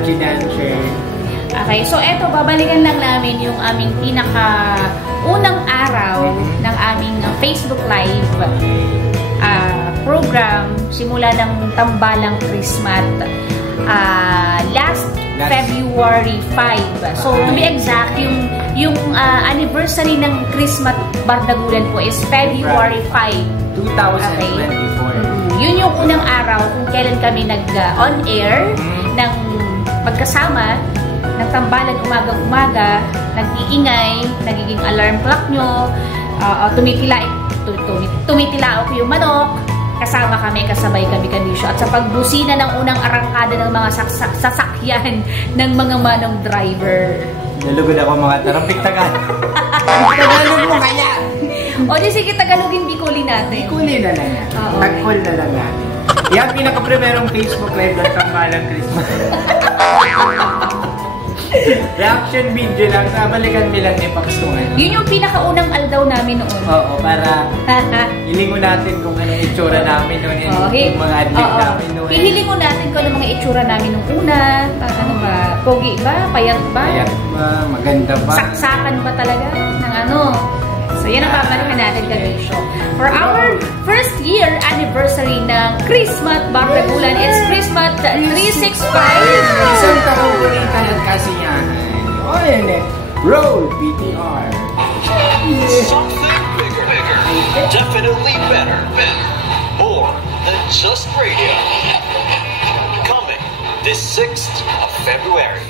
Danchi Dancher. Okay, so eto, babalikan lang namin yung aming unang araw ng aming Facebook Live program simula ng Tambalang Christmas last February 5. So, to be exact, yung anniversary ng Christmas Bardagulan po is February 5. 2024. Yun yung unang araw kung kailan kami nag-on air ng magkasama, ng tambalan umaga-umaga, nag-iingay, nagiging alarm clock nyo, tumitilaok yung manok, kasama kami, kasabay kami kandisyo. At sa pagbusina ng unang arangkada ng mga sasakyan ng mga manong driver. Nalugod ako mga tarampik Tagalog. Tagalog mo kaya! O di sige, Tagalogin, Bicolin natin. Bicolin na lang. Tagkol na lang natin. Yan, pinaka-primerong Facebook Live ng Tambalang Christmas. Reaction video lang, balikan nilang ni Pax kung ano. Yun yung pinakaunang aldaw namin noon. Oo, para hilingon natin kung ano yung itsura namin noon. Yung mga adlib namin noon. Hihilingon natin kung ano mga itsura namin nung una. Ano ba? Pogi ba? Payat ba? Payat ba? Maganda ba? Saksakan ba talaga? Ng ano? So yan ang babalikan natin kami show. For our first year anniversary ng Christmas Bardagulan, it's Christmas 365. Isang taong kulitan at kasiyahan. O yan eh. Roll BTR. Something bigger. Definitely better. More than just radio. Coming this 6th of February.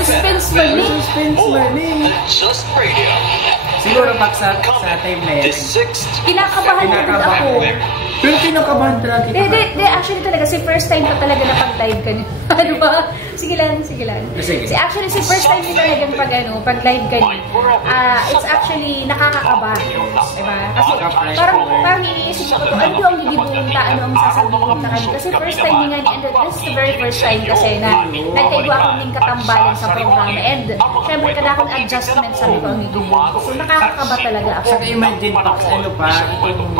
Suspense learning. Just radio. Siguro pag sa time na yan. Kinakabahan din ako. Pero kinakabahan talaga kita. Hindi, actually talaga, si first time ko talaga na pag-live ka niya. Ano ba? Sige lang. Actually, si first time ko talagang pag-live ka niya. It's actually nakakakaba. Diba? Kasi parang iniisip ko, ano ang bibibunta, ano ang sasabihin sa kanya. Kasi first time niya nga, and this is the very first time kasi na nagkaigwa akong ning katambalan sa programa. And syempre, kada akong adjustment sabi ko ang bibibunta. So nakakakaba talaga ako. Saka imagine pa, ano pa, itong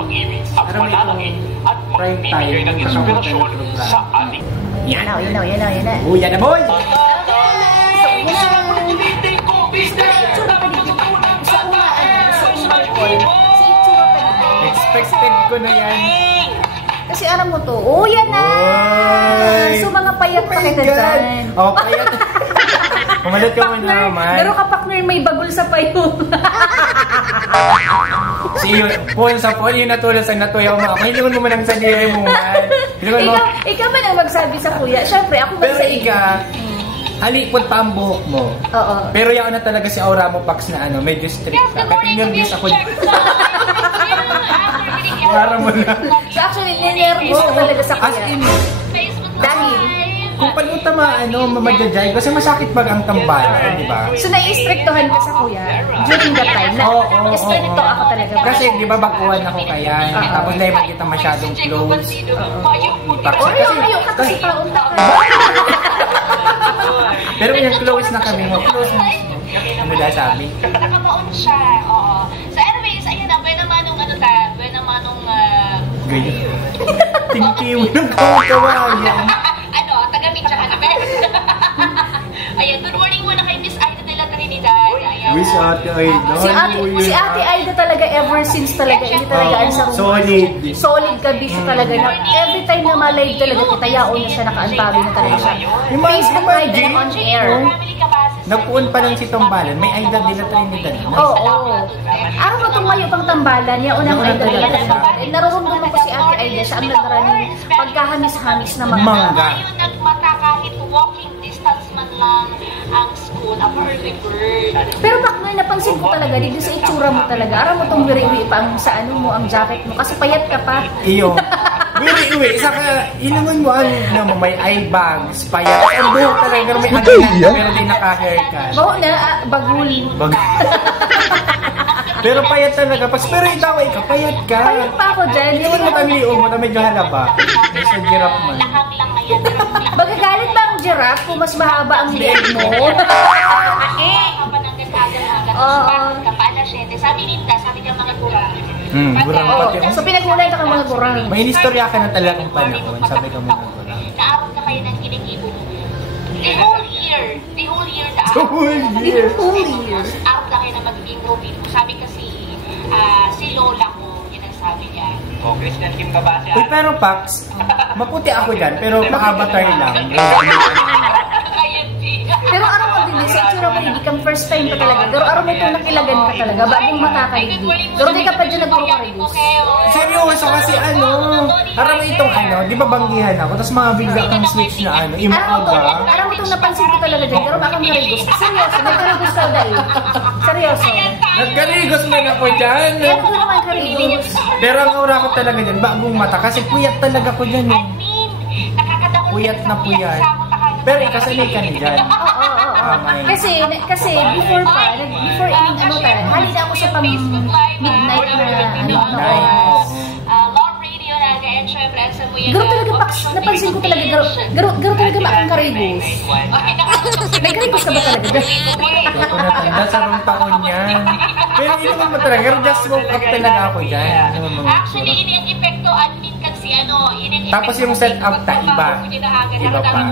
prime time ng kasama ng programa. Yan na. Oh, yan na boy! Expected ko na yan. Kasi alam mo to, yan na! So mga payat pa kita dyan. Oh, payat. Kumalat ka muna naman. Pero kapakner may bagol sa payo. Paul sa Paul, yung natulad sa natuyaw mo. Hilingon mo man ang sandiray mo. Ikaw man ang magsabi sa kuya. Siyempre, ako pero halipod pa ang buhok mo. Oo. Pero yaon na talaga si Aura mo, Pax, na medyo strict ka. Kasi nervous ako. Para mo na. So actually, nervous ko talaga sa kuya. Dahil, kung palutamaan, mamadjajay, kasi masakit pag ang tambalan, di ba? So, nai-strictohan ka sa kuya during that time na stricto ako talaga. Kasi, di ba, bakuhan ako kaya, tapos dahil kita masyadong close. Ayaw ka kasi paunta ka. Pero yung close na kami mo, close mismo. Mula sa amin. Nakabaon siya, oo. So anyways, ayun na, buwan naman nung ganyan. Tingkiw ng kawayan. taga-Mitsahan na ba? Ayan, good morning muna kay Miss Aida de la Trinidad. Ayan. Miss Ate Aida. Si Ate Aida talaga ever since talaga. Hindi talaga sa solid ka bisyo talaga. Na every time na ma-live talaga kita, yaon na siya, nakaantabi na talaga siya. Facebook live na on air. Napuon pa lang si Tambalan, may Aida de la Trinidad. Oo. Araw mo itong mayo pang Tambalan, yaon ang Aida de la Trinidad. Narurumdum ko si Ate Aida, siya ang nagmaraming pagkahamis-hamis na mangga. Nagmata kahit walking distance man lang ang school, ang early bird. Pero bakit napansin ko talaga, dito sa itsura mo talaga, araw mo itong wiri-wiri pa sa ano mo, ang jacket mo, kasi payat ka pa. Iyo. Uwi, saka inuman mo ano, may eye bags, payat. Ang buhok talaga may ano pero di naka-haircut. Bago na, bagul. Pero payat talaga. Pero ikaw, payat ka. Payat pa ako dyan. Hindi naman matamiog, medyo halaba. Sa giraffe man. Lakang lang ngayon. Magagalit ba ang giraffe kung mas mahaba ang leg mo? Sabi nita, sabi niya mga gurang. Gurang pati. So pinagulay ka mga gurang. May istorya ka na talagang panahon. Sabi ka mga gurang. Naabot na kayo ng kinikibo. The whole year. The whole year. Out na kayo na magiging Robin. Sabi kasi, si Lola ko, yun ang sabi niya. O, Christian Kim ka ba siya? Uy, pero Pax, maputi ako dyan, pero pa-avatar lang. Pero araw mo din, sa itsura mo, hindi kang first time pa talaga. Pero araw mo itong nakilagan ka talaga, bagong matakalindi. Pero di ka pa dyan nagpaparigus. Seryoso kasi harap itong di ba banggihan ako, tapos mga bigla kang switch na Araw mo itong napansin ko talaga dyan, pero bakang marigus. Seryoso, nagkarigus ka dahil. Seryoso. Nagkarigos man ako dyan. Kaya ko naman karigus. Pero ang aura ko talaga dyan, bagong mata, kasi puyat talaga ko dyan. Puyat na puyat. Pero ikasanay ka na dyan. Oo. Kasi before ining halina ako sa midnight na oras. Love Radio na kaya syempre sa mo yan. Garo talaga, Pax, napansin ko talaga, garo talaga makang karibos. Nagkaribos ka ba talaga? Hindi ko natanda sa rong taon yan. Pero yun naman ba talaga, just woke up talaga ako dyan. Actually, yun yung epekto admin kasi Tapos yung set up iba pa.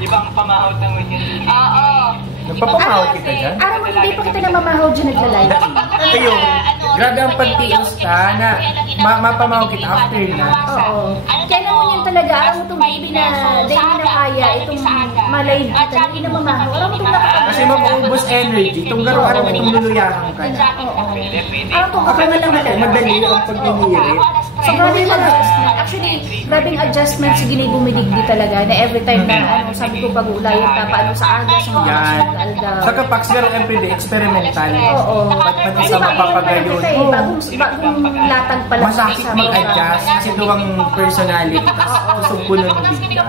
Ibang pamahot ng weekend. Oo. Nagpapamahaw kita dyan? Araw mo, hindi pa kita na mamahaw dyan nagla-live. Kayo, grabe ang pagtios ka na mapamahaw kita after na. Oo. Kaya naman yun talaga, araw mo itong baby na dahil na kaya itong malay kita, hindi na mamahaw. Araw mo itong nakakagawa. Kasi maubos energy, itong araw itong luluyahan ka na. Oo. Araw itong Akala lang madali ang pagdinirit. So, grabing adjustment. Actually, grabing adjustment si Ginay bumidigdi talaga na every time na sabi ko pag-ulayan ka, paano sa aga, sa mga alga. Saka Pax, pero everyday, experimental. Oo. Pati sa mapapagayon. Bagong latag pala. Masakit mag-adjust kasi ito ang personality. Tapos kusog ko na bigla.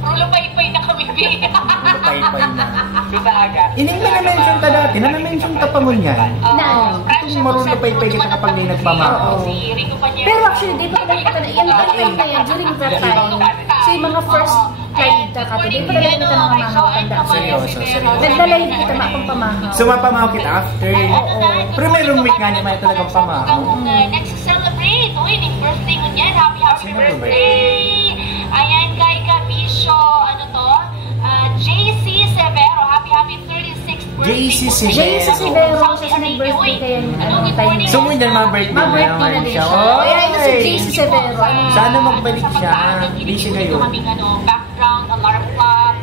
Rulo pay-pay na kami, baby. Pay-pay na. Sa aga. Hindi mo na-mention ka dati. Na-mention ka pa mo niyan. Itong marunong pay-pay kita kapag di nagpamahaw. Pero actually, di pa talaga kita na yan. Time na yan, during that time. So yung mga first live ka di pa talaga kita na mamahaw. Seryoso. Nagdalive kita makapang pamahaw. So mapamahaw kita after. Pero mayroong week nga niya may talagang pamahaw. Nag-celebrate. Uy, yung birthday mo niyan. Happy birthday. Ayan, kay Kabisyo, JC Severo. Happy 36th birthday. JC Severo, siya nag-birthday kaya time. So mo dyan mga birthday na din siya. Kaya ito si JC Severo. Sana magbalik siya. Busy kayo. Background, alarm clock.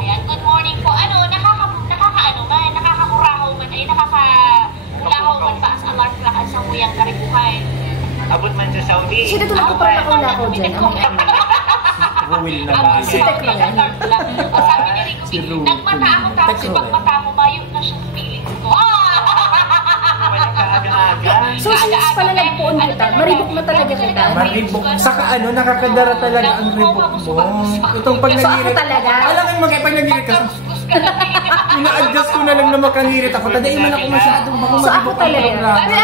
Ayan, good morning po. Nakakakurahaw man. Nakakakulahaw man pa as alarm clock at sa muyang karibuhay. Abot man sa Saudi. Sino doon ako parang nakulakaw dyan? Ruwil na ba? Si Tek na yan. Sabi ni Rico, nagmata ako tapos yung pagmata mo, mayo na siyang feelings ko. So since pala nagpuon kita, maribok na talaga kita. Maribok. Saka nakakadara talaga ang ribok mo. Itong pag So ako nagirit. talaga? Alam mo pag nagirit ka. Ina-adjust ko na lang na makangirit ako. Tadain man ako masyadong baka So ako talaga. Pero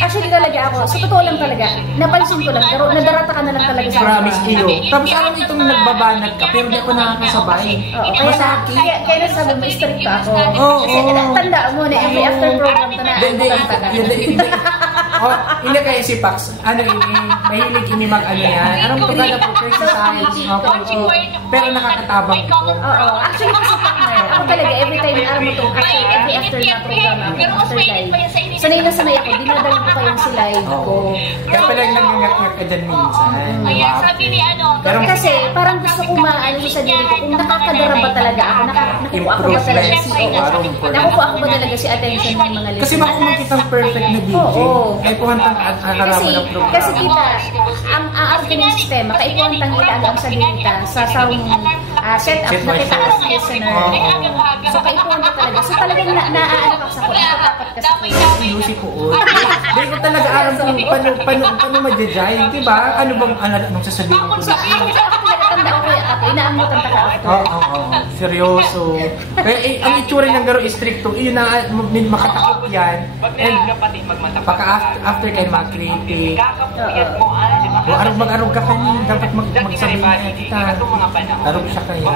actually talaga ako. Sa totoo lang talaga. Napansin ko lang. Pero nadarata ka na lang talaga sa promise iyo. Tapos araw itong nagbabanat ka. Pero di ako nakakasabay. Masakit. Kaya nasabi mo, strict ako. Kasi Oo. tanda mo na every after program ka na. Hindi kaya si Pax, mahilig ini yan. Anong pagkala po kayo sa science? Pero nakakatabang ko. Oo. Actually, kasi ako talaga, every time alam mo itong every after na program ako, after live. Sanay na sanay ako, dinadali ko kayong si live ko. Kaya pala nangyayakyak ka dyan minsan. Ayan, sabi ni Pero kasi, parang gusto ko maano sa diri ko, kung nakakadara ba talaga ako, nakukuha ako ba talaga si nakukuha ako ba talaga si attention ng mga listeners. Kasi makumang kitang perfect na DJ. Kaya puhantang akaraman ng program. Kasi kita, ang arte ng sistema, kaipuhantang itagaan sa dita, sa sound set up na kita as listener. So, kaipuan ka talaga. So, talagang naaano ka sa kuya. Natatakot ka sa kuya. Music ko. Hindi ko talaga alam kung paano madjajay. Diba? Ano bang anong sasabihin ko? Tanda ko yung ako, inaangutan ka after. Oo. Seryoso. Ang itsura ng garo is stricto. Yun na, makatakot yan. And pagka-after kayo mag-creative. Mag-arog ka kanina. Dapat magsabi na kita. Arog siya kaya.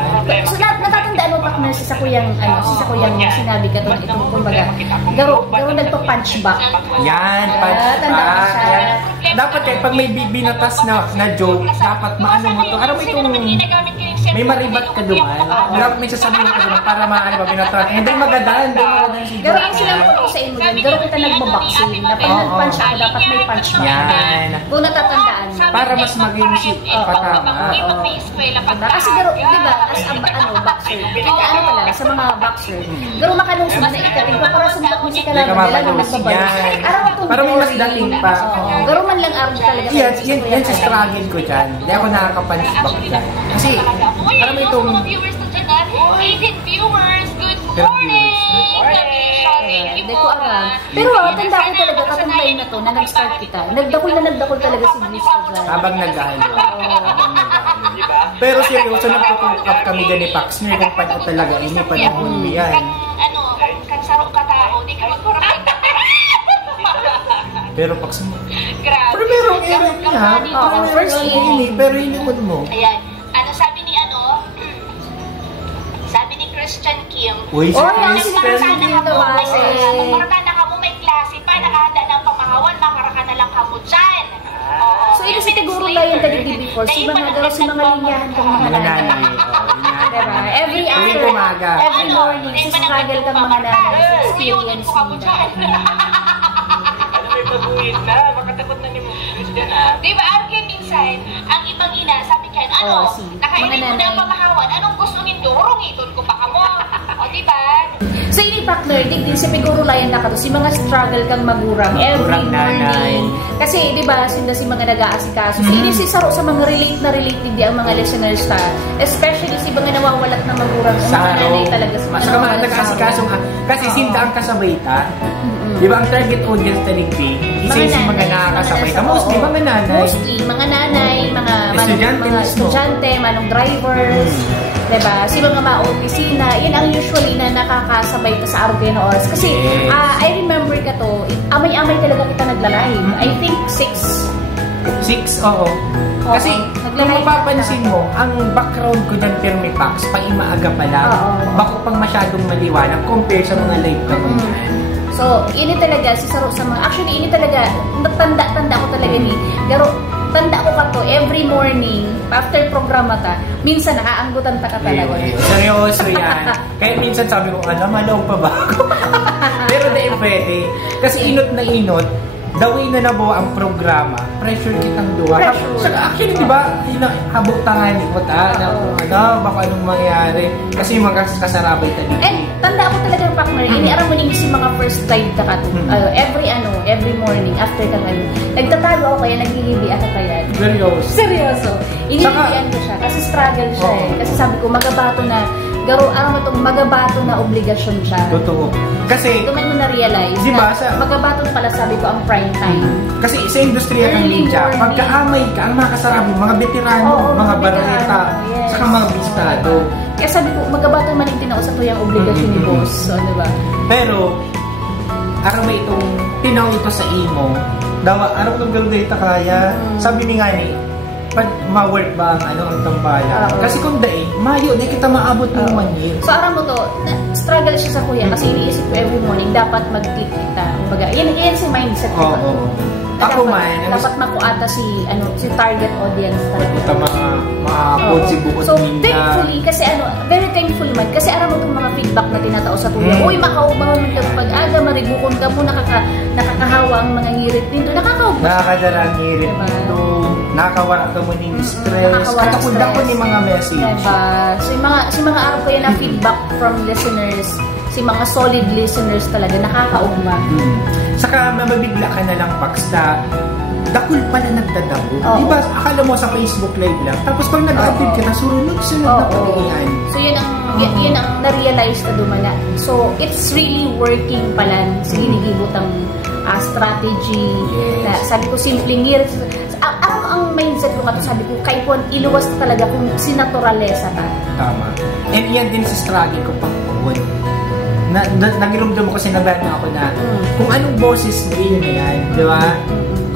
So, natatandaan mo, partner, si Sakuyang sinabi ka doon, itong kumbaga, garo nagpa-punch back. Yan, punch back. Dapat kayo, pag may binatas na joke, dapat maano mo to. Alam mo itong may maribat ka duman. Dapat may sasabihin ka duman para maano ba binatas. Hindi magadaan si joke. Garo ang sinabi ko sa inyo, garo kita nagbaboxing. Na pag nag-punch ako, dapat may punch back. Yan. Kung natatandaan mo. Para mas maging si patama. Kasi garo, di ba, as boxer, ano pala, sa mga boxer, garo makalungsod na ikating ko para sumpak mo si kalaban, dala ng nagbabalik. Para may mas dating pa. Garo man lang araw talaga. Yan sa struggle ko dyan. Hindi ako nakaka-punch back dyan. Kasi, para may itong 18 viewers, good morning! Hindi ko alam. Pero tanda ko talaga, katong time na to, na nag-start kita, nagdakol talaga si Luis Cazal. Habang nag-ahalo. Pero seryoso, nagtutok up kami dyan ni Paxner kung paano talaga. Hindi pa nahon mo yan. Kang sarong katao, di ka magkurang. Pero Paxner. Grabe. Pero merong area niya. First ini. Pero hindi mo. Ayan. Sabi ni Christian Kim. Uy, si Christian Kim daw kasi. Marata na ka mo may klase pa, nakahanda ng pamahawan, makaraka na lang ka mo dyan. So, ito si Tiguro lang yung talig before. Si mga linyahan kang mga nanay. Diba? Every morning, struggle kang mga nanay. Experience nila. May mabuhin na, makatakot na ni Christian ha. Diba, Arkin, minsan, ang ibang ina, sabi kayo, nakainin mo na ang pamahawan, anong gusto nindo? Rungiton ko pa ka mo. O, diba? So, ini partner, din si Piguro Layan na kato, si mga struggle kang magurang every morning. Kasi, di ba, si mga nag-aasikaso. So, ini si Saro sa mga relate di ang mga listeners ta. Especially si mga nawawalat na magurang. Saro. Talaga sa mga nag-aasikaso. Kasi sinda ang kasabay ta. Di ba, ang target audience na ligpig, isa yung mga nakakasabay ta. Mostly, mga nanay. Mostly, mga nanay, mga estudyante, manong drivers. Diba? Si mga opisina, yun ang usually na nakakasabay ka sa araw kayo na oras. Kasi, I remember ka to, amay-amay talaga kita nagla-live. I think 6. Oo. Kasi, kung mapapansin mo, ang background ko dyan, Permipax, paimaaga pa lang. Bako pang masyadong maliwanag compare sa mga live ka mo. So, ini talaga, si Saro sa mga, actually, ini talaga, tanda ko talaga ni, pero, tanda ko ka to, every morning, after programa ta, minsan nakaanggutan ta ka talaga. Seryoso yan. Kaya minsan sabi ko, malaw pa ba ako? Pero dahil pwede. Kasi inot na inot, the way na nabuo ang programa, pressure kitang duwa. Actually, di ba, habok tangan ko ta, baka anong mangyari. Kasi mga kasarabay ta dito. And, tanda ko talaga yung partner, iniaram mo niyo si mga first time ka to. Every morning, after ka ngayon. Nagtatago ako kaya, naglilibi ako kaya. Seryoso. Inilibian ko siya, kasi struggle siya eh. Kasi sabi ko, magabato na, magabato na obligasyon siya. Totoo. Kasi, ito man mo na-realize diba, na magabato na pala sabi ko ang prime time. Kasi sa industriya ng media, pagkaamay ka, ang mga kasarabong, mga veterano, mga barreta, saka mga bistado. Kaya sabi ko, magabato man din ako sa tuyang obligasyon ni boss. So, diba? Pero, araw may itong tinaw ito sa imo, araw itong ganda kaya, sabi ni nga ni, pag ma-work ba ang tambala? Kasi kung dahil, mayo, di kita maabot ng 1 year. So, aram mo to, struggle siya sa kuya kasi iniisip ko every morning, dapat mag-click kita. Kumbaga, yan si mindset ko. Ako dapat makuata si target audience talaga. Kita ma-upload si buot so, thankfully, kasi very thankful man. Kasi aram mo itong mga feedback na tinatao sa tuya. Uy, makaubahan man ka pag-aga, maribukon ka mo, nakakahawa ang mga ngirit nito. Nakakadara ang ngirit nito. Nakakawala ka mo ng stress. Katakunda ko ni mga message. Diba? So, mga araw kayo na feedback from listeners, si mga solid listeners talaga, nakakaugma. Saka mabibigla ka na lang, Pax, na dakul pala nagdadago. Diba, akala mo sa Facebook Live lang. Tapos pag nag-update ka, sunod-sunod na pag-iyan. So yun ang na-realize na dumala. So it's really working pala sa ginigibutang strategy. Yes. Sabi ko, simpleng years. Ang mindset ko nga sabi ko, kay Pon, iluwas ka talaga kung sinaturalesa ka. Tama. And yan din sa struggle ko pang Pon. Nagirumdum ko kasi nabano ako na kung anong boses mo, iyon na yan. Di ba?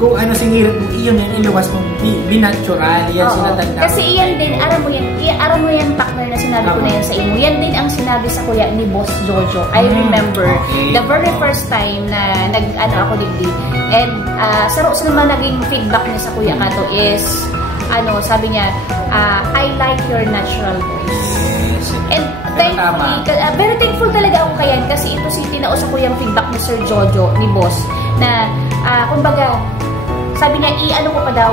Kung ano singirit mo, iyon yan, iluwas mo, binatural, yan sinatanda. Kasi iyan din, aram mo yan partner na sinabi ko na yan sa imo. Yan din ang sinabi sa kuya ni Boss Jojo. I remember, the very first time na nag-ano ako digdi. And sa naman naging feedback niya sa kuya ka to is, sabi niya, I like your natural voice. And thankfully, very thankful talaga ako kayan kasi ito si tinausap ko yung feedback ni Sir Jojo, ni Boss, na kumbaga, sabi niya, i-ano ko pa daw,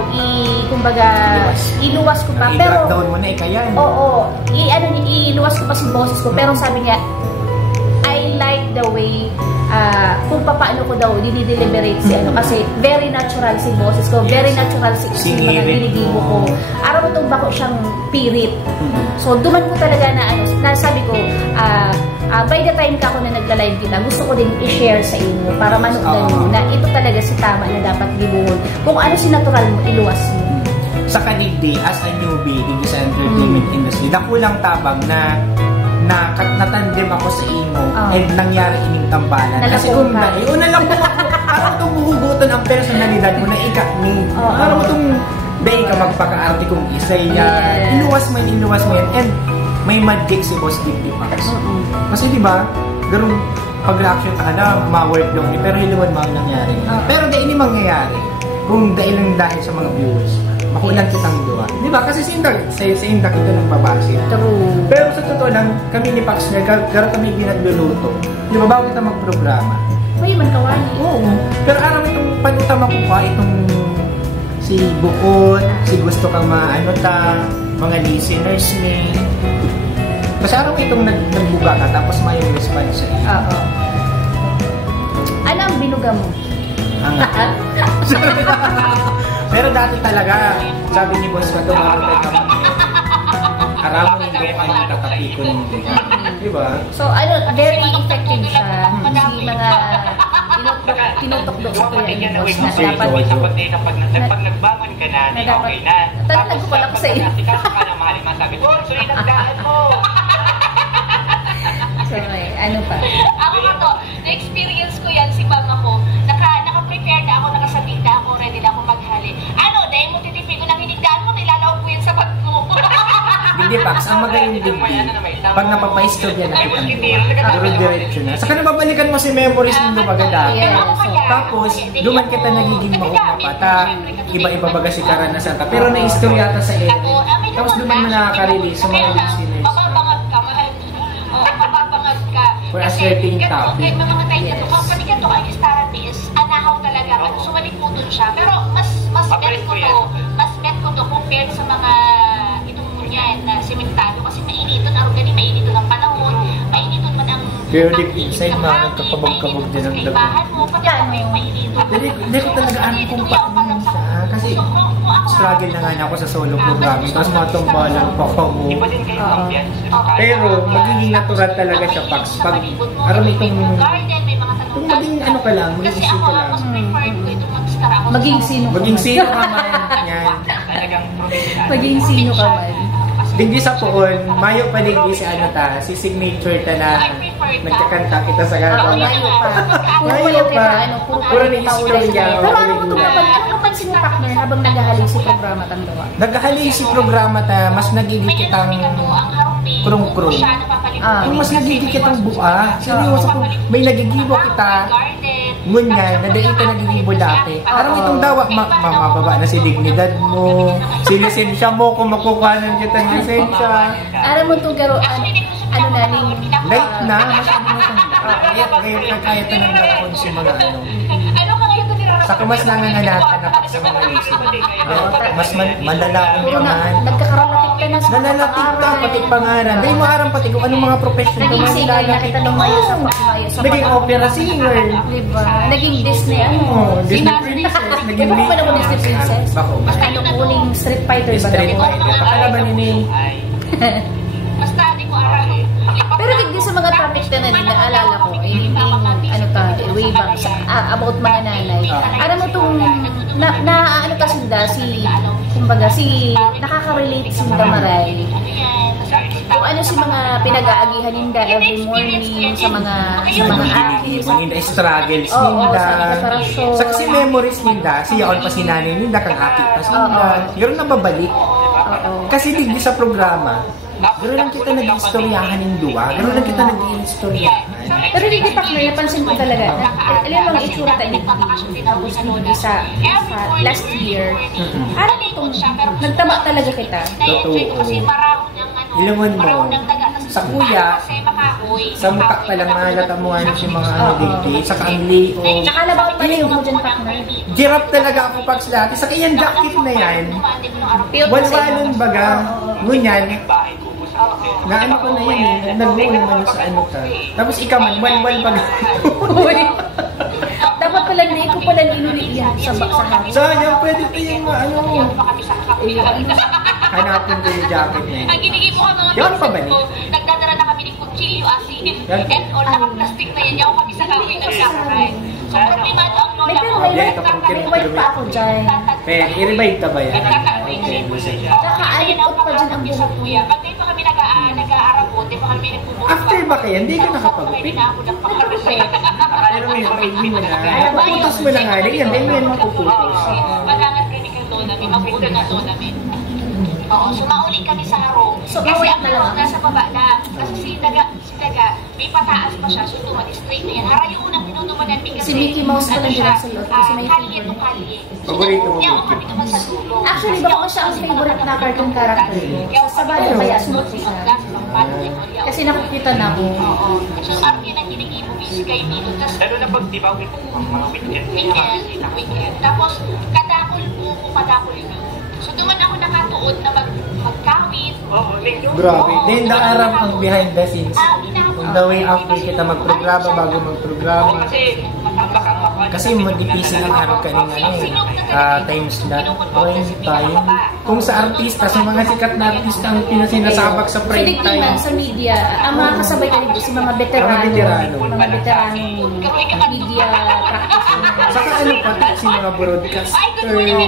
iluwas ko pa. Pero, i-drop down mo na ikayan. Oo, iluwas ko pa si boses ko. Pero sabi niya, I like the way, kung paano ko daw, dinideliberate si kasi very natural si boses ko, very natural si mga ginigibo ko. Araw itong bako siyang pirit. So, duman ko talaga na sabi ko, by the time ka ako na nagla-live kita, gusto ko din i-share sa inyo para manukdan mo na ito talaga si tama na dapat gibuhon. Kung ano si natural mo, iluwas mo. Sa kanigdi, as a newbie, din sa entertainment industry, nakulang tabang na natandem ako sa imo and nangyari ining tambalan. Kasi kung nalang po ako, parang itong buhugutan ang personalidad mo na ikakni. Parang mo itong day ka magpaka-arte kong isay yan. Iluwas mo yan. And may magic si Boss Digdi Pax. Kasi diba, ganun pag-reaction ka na, ma-work lang pero hiluwan mo ang nangyari. Pero dahil hindi mangyayari kung dahil sa mga viewers. Makulang kitang duwa. Diba? Kasi sa indak ito nang babase. True. Pero sa totoo lang, kami ni Pax na garo kami pinagluluto. Diba? Bago kita magprograma. Uy, man kawali. Oo. Pero araw itong panutama ko pa, itong si Bukod, si gusto kang mga listeners ni. Kasi araw itong nagbuga ka, tapos may response sa iyo. Oo. Ano ang binuga mo? Pero dati talaga, sabi ni Boss Kato, marunong ka aramon yung kung anong tatapikon nito. Diba? So, very effective siya. Kasi mga tinutokdo sa kuya ni Boss na dapat pag nagbangon ka na, di okay na. Talagang ko pala ko sa iyo. Tapos ka na mahalin masabi, so inagdaan mo. So, ano pa? Ako nga to, na-experience ko yan si mama ko. Naka-prepare na ako, nakasabit na ako, ready na ako maghali. Dahil mo titipin ko ng hinigdaan mo, nilalaw ko yan sa bag mo. Hindi, Pax, ang magaling din. Pag napapaistob yan, diretso na. Saka nababalikan mo si memories mo maganda. Tapos, duman kita nagiging makumapata. Iba-iba baga si karanasan ka. Pero na-istorya ata sa ere. Tapos duman mo nakaka-release sa mga listeners. Mapapangat ka, mapapangat ka. For a certain topic. Mga tayo nito, kapag ito ay staratis, anahaw talaga. Sumalik mo dun siya. Pero mas bet ko to compared sa mga itong yan na sementado. Kasi mainitun, galing mainitun ang panahon. Mainitun man ang pero deep inside na nagkakabog-kabog din ang dagat. Hindi ko talaga alam kung paano siya. Kasi struggle na nga ako sa solo programming. Tapos matumbalan pa ko mo. Pero magiging natural talaga siya, Pax. Pag aram itong maging ano ka lang, maging isip ka lang. Maging sino ka man. Maging sino ka man. Yan. Maging sino ka man. Digdi sa poon, mayo pa digdi si si signature ta na nagkakanta kita sa gano'n. Mayo pa. Puro ni istorya. Pero ano napansin mo, partner, habang naghahali si programa tandawa? Naghahali si programa ta, mas nagiging kitang krung-krung. Mas nagiging kitang buka. Seryoso ko, may nagigibo kita. Ngunyan, na dahil ka nagigibo dati. Parang itong dawa, mababa na si dignidad mo, si lisensya mo, kung makukuhanan kita ng lisensya. Aram mo itong garo, ano na, late na, masyado na itong kaya ito nang lakon si mga sa kumas nangangalatan na sa mga listeners. Mas malalaking naman. Nagkakaralatik ka na sa nalalatik ka, pati pangaran. Dahil maaram pati kung anong mga profession. Naging singer na kita nung mayo sa naging opera singer. Diba? Naging Disney, Disney princess. naging Diba kung ako Disney Princess? Bako. Ano po yung Street Fighter ba? Street Fighter. Pakalaban ni Basta di ko aral. Pero hindi sa mga topic na naalala ko, ano ta, way back, about mga nanay. Alam mo itong, ano ka sinda, kumbaga, nakaka-relate si Damaray. Kung ano si mga pinag-aagihan ninda every morning sa mga artists. Mga struggles Oo, ninda. sa preparasyon. Sa kasi memories ninda, siya pa si nanay ninda, kang ati pa ninda. Yun na babalik. Kasi digdi sa programa, gano'n lang kita nag-istoryahan ng duwa. Gano'n lang kita nag-istoryahan. Pero hindi pa na napansin ko talaga. Alam mo ang itsura tayo tapos hindi sa last year. Ano itong nagtama talaga kita. Totoo. Ilamon mo, sa kuya, sa mukha pa lang malata mo ano si mga ano dito. Sa kanli o... Nakalabaw pa rin mo dyan partner. Girap talaga ako pag sila. Sa kanyang jacket na yan, walwalan baga, ngunyan, na ano ko na yan eh, nag-uul naman sa ano ka. Tapos ikaw man, walwal baga. Dapat pala hindi ko pala inulit yan sa hangin. Sayang, pwede tayong ano. Hanapin ko yung jacket na yun. Ang ginigay mo ka mga Yan pa ba ni? Nagdadala na kami ng kutsilyo, asin, and all, naka-plastic na yan. Yaw kami sa kami nagsakaray. So, problemado ang lola Pero ko. may white pa ako dyan. Kaya, i-revive ta ba yan? Nagkakaroy na rin po siya. Nakaalipot pa dyan ang buhok ko. Pag dito kami nag-aarapot, di ba kami nagpupunta? After ba kaya, hindi ka nakapagupit? Pero may hindi mo na. Puputos mo na nga rin yan, hindi mo yan mapuputos. Malangat kami kang lola, may mabuto na lola, may. Oo, so mauli kami sa harong. So, kasi mawala ang na lang. nasa baba na. Kasi si Daga, may pataas pa siya. So, tumali straight na yan. Harayo unang tinutumanan mi kasi. Si Mickey Mouse pa lang dyan sa loob kasi may kalye to favorite. kalye. So, Paborito mo yaw Mickey kami naman sa dulo. Actually, baka ko siya ang favorite na cartoon character ko. Sa bagay, kaya smooth siya. Kasi nakikita na ako. Oo. So, ang ginagiging mo busy kay Milo. Lalo na pag, di ba, mga Weekend. Tapos, kadakol po ko, kadakol yun. So, duman ako nakatuon na magkawit. Oo, Grabe. Then, the aram ang behind the scenes. On the way after kita magprograma, bago magprograma. Kasi mag-ipisi ang araw kanina times that time. Kung sa artista, sa mga sikat na artista ang pinasinasabak sa prime time. Sa media, ang mga kasabay ka rin si mga veterano. Mga veterano media practitioners. Saka ano pati si mga broadcaster. Hindi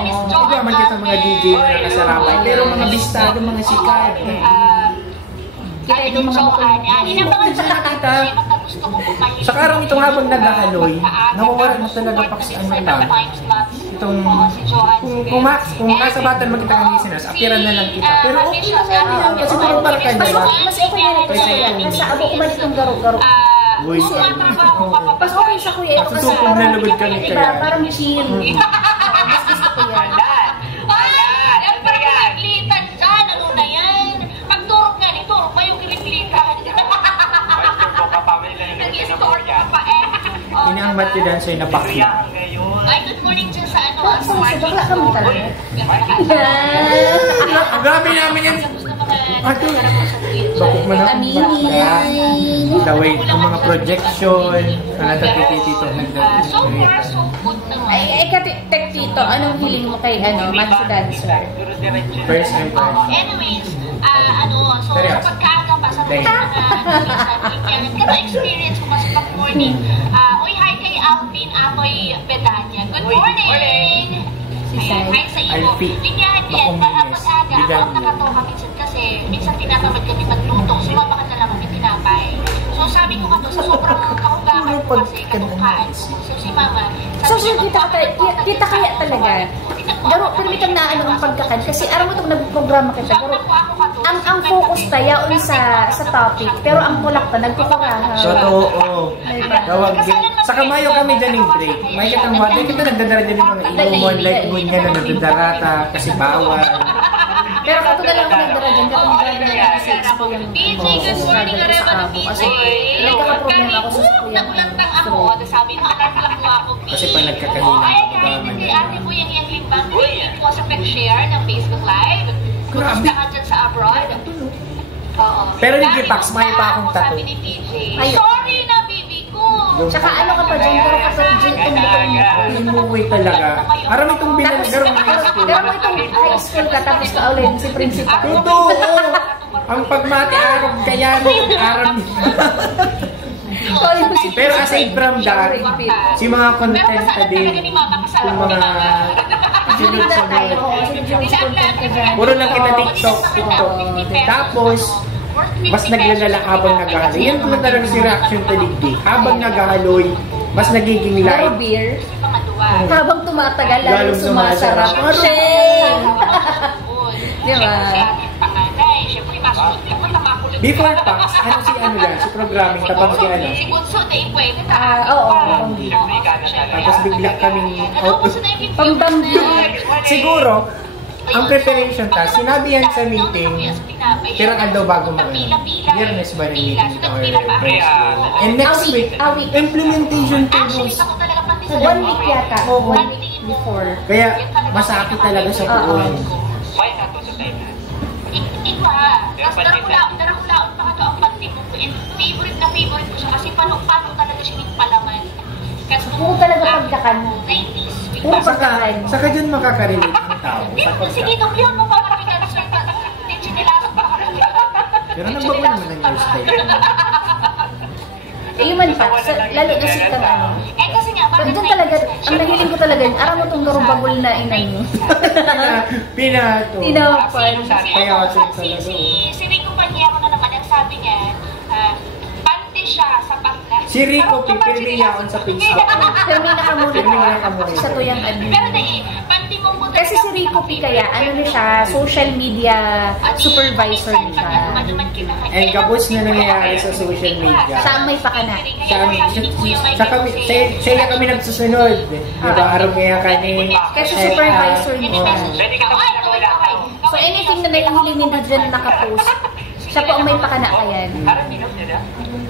naman kita mga DJ na nakasarapan. Pero mga bistado, mga sikat. Kita itong mga kita. Sa karang itong habang nag-ahaloy, nawawala na talaga pa si ano lang. Itong, kung kasabatan mo kita ng listeners, apiran na lang kita. Pero okay lang yan. Kasi mga barka nila. Mas okay na ito sa kuya. Nasa abo umalit yung garo-garo. Uy, Mas okay sa kuya ito kasi Susukong na lugod kami kaya. Parang chill. Mas gusto ko yan. Naglitan dyan, ano na yan? Pagturok nga, iturok ba yung kiliglitan? Nag-i-store ka pa eh. Inaangmat yun dyan sa'yo na bakla. Ay, good morning dyan sa ano. Sa bakla kami talaga. Grabe namin yan. Bakit mo na the way, ang mga projection, natatitito. So far, so good naman. Ay, tek Tito, anong hiling mo kay Macho Dancer? First impression. Anyways, so sa pagkaaga pa, sa mga weekend, kaya experience ko kasi pag morning, uy, hi kay Alvin Atoy Pedania. Good morning! Hi sa iyo. Linyahan yan, pag-aga, ako nakatoka minsan kasi, minsan tinatamad kami magluto, sumama ka na lang kami tinapay. So sabi ko nga sa sobrang kahugahan ko kasi, kanukaan ko. So si Mama, So, kita kaya talaga. Pero may kang naano ang pagkakan. Kasi araw mo itong nag-programa kita. Pero ang focus tayo sa topic. Pero ang kulak ta, nagkukurahan. Totoo. Tawag din. Sa kamayo kami dyan yung break. May kitang wala. Kita nagdadara din yung mga inuman. Like ngunyan na nagdadarata kasi bawal. Pero kato na lang ako nagdara dyan. Kato nagdara dyan kasi expo yung good morning, Areva. Kasi nagkakaproblema ako sa sukuyang ako, sabi mo, anak mo ako. Kasi pag nagkakahina. Ay, hindi ate mo yung limbang. Hindi ko sa pag-share ng Facebook Live. Kumusta ka dyan sa abroad? Oo. Pero yung Gipax, may pa akong tattoo. Sabi ni PJ, sorry na, baby ko. Tsaka ano ka pa dyan, pero kapag dyan itong bukol mo. Inuwi talaga. Aram itong Tapos, binagaro ng high school. pero mo itong high school ka, tapos ka ulit si principal. Totoo! Ang pagmati arab kaya arab. Pero aside from that, si mga content na din, yung mga puro lang kita TikTok. Tapos, mas naglalala habang naghahaloy. Yan pala talaga si reaction to Digdig. Habang naghahaloy, mas nagiging live. Beer. Habang tumatagal, lalo sumasarap. Shame! Di ba? Before Pax, si programming, tapos si ano. Si Bunso na ipwede. Oo. Tapos bigla kaming out. Pambambi. Siguro, ang preparation task, sinabi yan sa meeting, pero daw bago Biyernes ba ng meeting ito or Wednesday? And next week, implementation tools. 1 week yata. 1 week before. Kaya, masakit talaga sa puon. Tapos darakulaon pa ka to ang pagtimong ko. And favorite ko siya kasi paano talaga siya yung palaman. Kasi Kung talaga pagdakan. 90s. Kung pagdakan. Saka dyan makaka-relate ang tao. Sige, Dok, yun mo papakitan, sir. Hindi sinilasok pa ka. Pero nagbago naman ang your style. Yung man pa, lalo na sikat ano. Eh kasi nga, Pag doon talaga, ang nahiling ko talaga, aram mo itong garubagol na inan mo. Pinato. Tinapan. Kaya kasi talaga. Si Rico Panyero na naman, ang sabi niya, pante siya sa pangka. Si Rico, pipirmiyaon sa Facebook. Termina ka muna. Termina ka muna. Sa tuyang admin. Pero dahil, pante mo muna. Kasi si Rico P. kaya, ano na siya, social media supervisor na siya. And kapos na nangyayari sa social media. Siya ang may pakana. Siya kami nagsusunod. Diba, araw kaya kani. Kasi supervisor niya siya. Pwede ka naman nakawala. So anything na nahihiling ni Dudran na nakapost, siya po ang may pakana kayan. Harap minum niya na?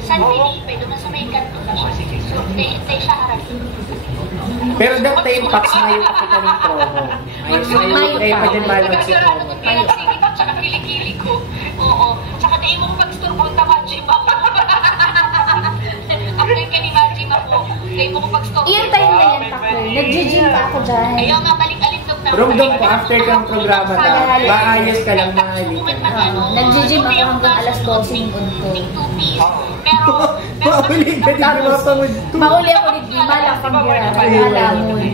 San Felipe, doon sa may kanto na siya. So, tayo siya harap. Pero that time, Pax, mayo pa kita ng promo. Mayo pa din malang si promo. Pinagsigit at saka kilikili ko. Oo. Tsaka tayo mong pagsturbong na Majima. After ka ni Majima ko, tayo mong pagsturbong. Iyan time na yan, Takler. Nag-gym pa ako dyan. Ayaw nga, balik-alindog na. Rumdong ko, after kang programa na, maayos ka lang, maayos ka lang. Nag-gym ako hanggang alas 12 ng unto. Mauli ka din mga pangudto. Mauli ako ni Dima lang pang gira. Alamon.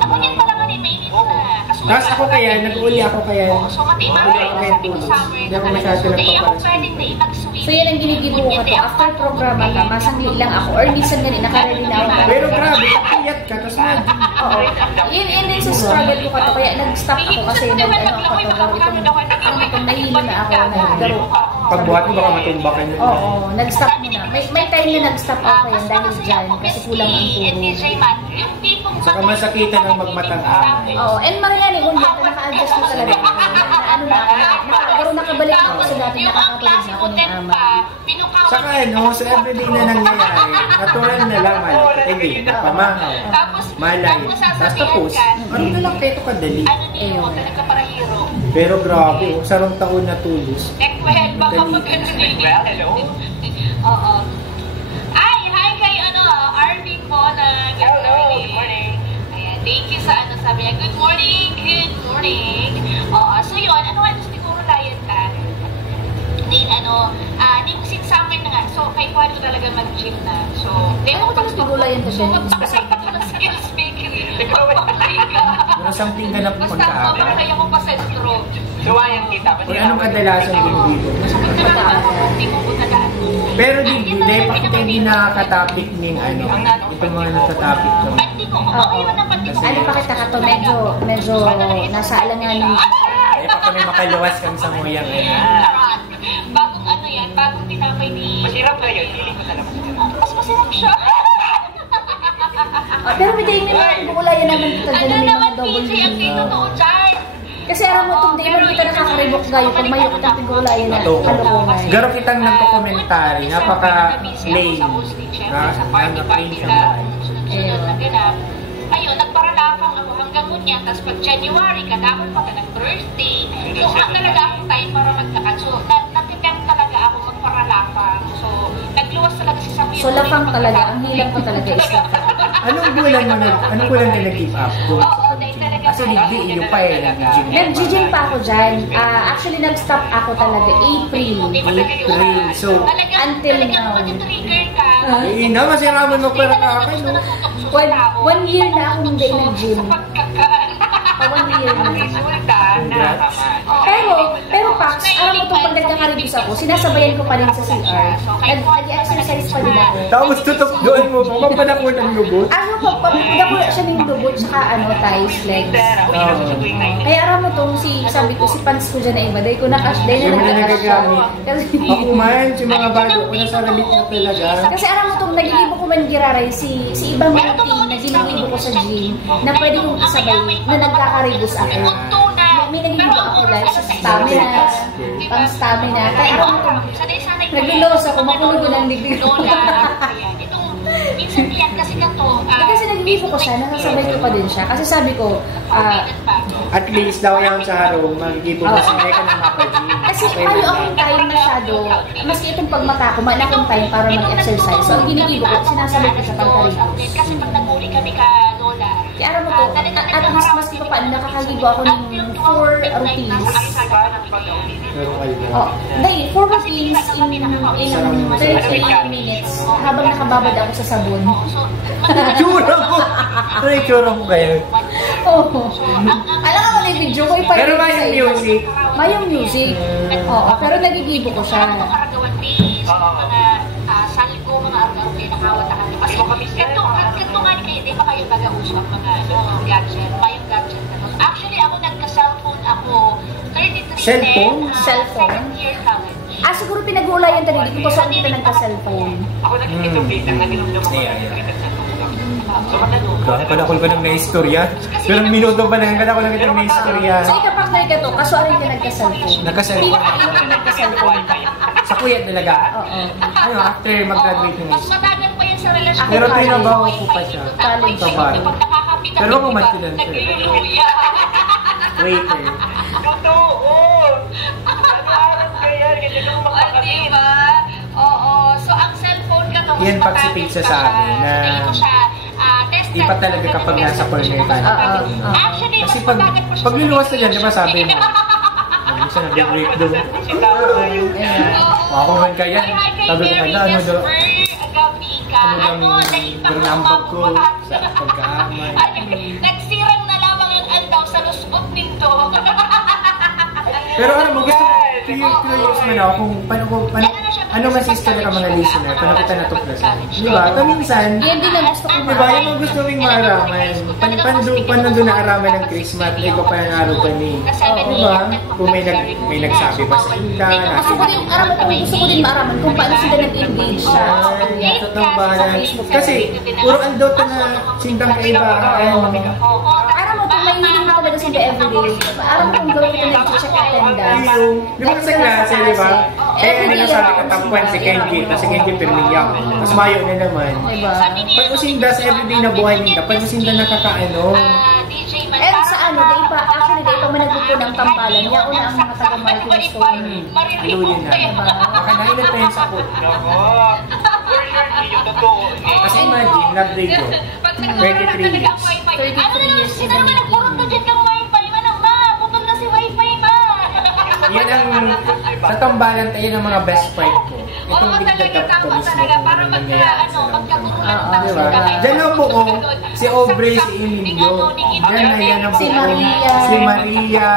Ako yan pala nga ni mainit na. Tapos ako kaya, nag-uli ako kaya. So, matibang Mauli ako kaya tulog. Hindi ako masyado nagpapalas. So yan ang ginigibo ko to. After programa ka, masangli lang ako. Or minsan ganun, nakarali na ako. Pero grabe, takiyat ka, tapos Oo. Yun din sa struggle ko ka to. Kaya nag-stop ako kasi nag-ano ako itong nahilo na ako. Naggaro. pagbuhat mo baka matumbakan yun. Oo, nag-stop muna. May time na nag-stop ako yan dahil dyan kasi kulang ang turo. Saka masakitan ng magmatangkang. Oo, and mangyari kung dito, naka-adjust mo talaga ako. Na ano na ako, pero nakabalik na ako sa dati nakakatulog na ako ng ama. Saka sa everyday na nangyayari, natural na lang, hindi, pamahaw, malay, tapos tapos, ano na lang kayo kadali. Pero grabe, sarong taon na tulos. Baka mag-ano Hello? Oo. Ay, hi kay Arvin po na Hello, good morning. Ayan, thank you sa sabi niya, good morning. Oo, so yun, siguro layan ka. Then then since summer na nga, so kay Juan ko talaga mag-gym na. So, then ako pagsigulayan ko siya. Skills Bakery. Ikaw Pero something ka na pagkaaral. Basta kaya ko pa sa stroke. Luwayan kita. Kung anong kadalasan yung dito. Hindi mo tagaan mo. Pero hindi pa kita hindi nakaka-topic ng itong mga nakatopic ko. Oo. Ano pa kita ka to, medyo nasa alanganin. Ay, pa kami makaluwas kami sa muyang Bagong tinapay ni... Masirap na yun, feeling ko na naman. Mas masarap siya. Pero may tayo nila, bukulayan naman kita dyan ng mga double PJ, ang totoo dyan. Kasi aram mo itong day, kita nakakaribok gayo kung mayo kitang tigulayan na kalokongan. Garo kitang nagko-commentary, napaka-lame. Napaka-lame siya. Ayun, nagparalakang ako hanggang ngunyan. Tapos pag January, kadamon pa ka ng birthday. So, talaga ako time para maglakan. So, natitempt talaga ako magparalakang. lapang. So, nagluwas talaga si Samuel. So, lapang talaga. Ang hilang ko talaga is lapang. Anong bulan ka nag-give up? Oo, dahil talaga. Kasi hindi pa eh, nag-gym. Nag-gym pa ako dyan. Actually, nag-stop ako talaga April. So, until now. Trigger ka. Eh, na, masiraman mo para ka akin, no? 1 year na ako hindi nag-gym. 1 year na. Pero Pax, alam mo itong pag nagkakaribis ako, sinasabayan ko pa rin sa CR. Nag-exercise pa din ako. Tapos tutok doon mo, papanakon ng lubot. Pagdakula siya ng lubot, saka thighs, legs. Kaya alam mo itong, sabi ko, si pants ko dyan na iba, dahil ko na-cash, dahil na nag-cash. Ako man, si mga bago ko na sa rabit na talaga. Kasi alam mo itong, nag-iibo ko man giraray, si ibang routine na ginag-ibo ko sa gym, na pwede kong isabay, na nagkakaribos ako. May nag-iibo ako dahil sa stamina, pang stamina. Kaya alam mo itong, nag-ilos ako, makulog ko ng digdig. Minsan yan kasi ganito. Kasi nag-iibo ko siya, nakasabay ko pa din siya. Kasi sabi ko, at least daw yan sa harong, mag-ibo mo sa ka ng mapag-gym. kasi payo akong time masyado, maski itong pagmata ko, man akong time para mag-exercise. So, ang ginigibo ko, sinasabay ko sa pagkaribos. Kasi pag nag-uli kami ka Lola, Kaya alam mo to, at least maski pa paano nakakaligo ako ng 4 routines. Oh, dahil 4 routines in 30 minutes habang nakababad ako sa sabon. Tsura ko! Ano yung tsura ko kayo? Oo. Alam mo na yung video ko, ipalit Pero may music. May yung music. Oo, pero nagigibo ko siya. salgo, mga argante, nakawatakan. Kasi ganito nga ni kayo, di ba kayo mag-ausap mga gadget, mayong gadget. Actually, ako nagka-cellphone ako, 33 Cellphone? Cellphone? Year college. Siguro pinag-uulayan tayo, hindi ko pa saan kita nagka-cellphone. Ako nagkikitubig lang, naginom ako. Kadakol ko ng na-istorya. Pero minuto pa lang, kadakol lang kitang na-istorya. So, ikapak na ikato, kaso arin ka nagka-cellphone. Nagka-cellphone. Pinaka-inom ka nagka-cellphone. Sa kuya talaga. Oo. Ano, after mag-graduate ng Mas matagal pa yan sa relasyon. Pero trinabaho ko pa siya. College. Sa bar. Pero ako mag-student. Nag-iluya. Waiter. Totoo! Nag-aaral ka yan, ganyan ang makakabit. Diba? Oo. So, ang cellphone ka to, mas Yan pagsipig sa sabi na iba talaga kapag nasa corner ka. Actually, Kasi pag luluwas na dyan, di ba sabi mo? Minsan nag-break doon. Ako man kaya, sabi ko kaya, ano daw? Ano lang bernambag ko sa pagkaamay. Nagsirang na lamang yung andaw sa lusbot nito. Pero ano mo, gusto curious man ako kung ano man sister ka mga listener, paano kita natuklasan. Di ba? Kaminsan, Yan din ang gusto ko di ba, yung mga gusto ming maaraman, paano doon naaraman ng Christmas, may pa ng araw pa ni. Di ba? Kung may nagsabi ba sa inka, Gusto ko din, gusto ko din maaraman kung paano sila nag-engage sa bayan. Kasi, puro andot na sintang kaiba. aram mo kung may hindi mo talaga sila everyday. Aram mo kung gawin ko nag-check attendance. Di ba sa klase, di ba? Eh, ano sabi ka, top 1 si Kenji, tapos si Kenji pirmiyang. Tapos mayo na naman. Diba? Pag usinda sa everyday na buhay nila, pag usinda nakakaano. Sa ano, dahil pa, actually, dahil pa managpupo ng tambalan, niya una ang mga taga-Martin Stone. Aluyin na. Baka nahilan pa yun sa po. For sure, hindi yung totoo. Kasi imagine, nag-break ko. 33 years. 33 years in the naman nagpurot na dyan kang wifi. Manang ma, putol na si wifi ma. Yan ang, sa tambalan tayo ng mga best friend ko. Itong Oo, bigla talaga, tama capitalism talaga. kung Para ano nangyayari sa magkatulad lahat. ng Diba? Diyan ang buo, si Aubrey, si Emilio. Diyan na yan ang buo. Si Maria. Si Maria,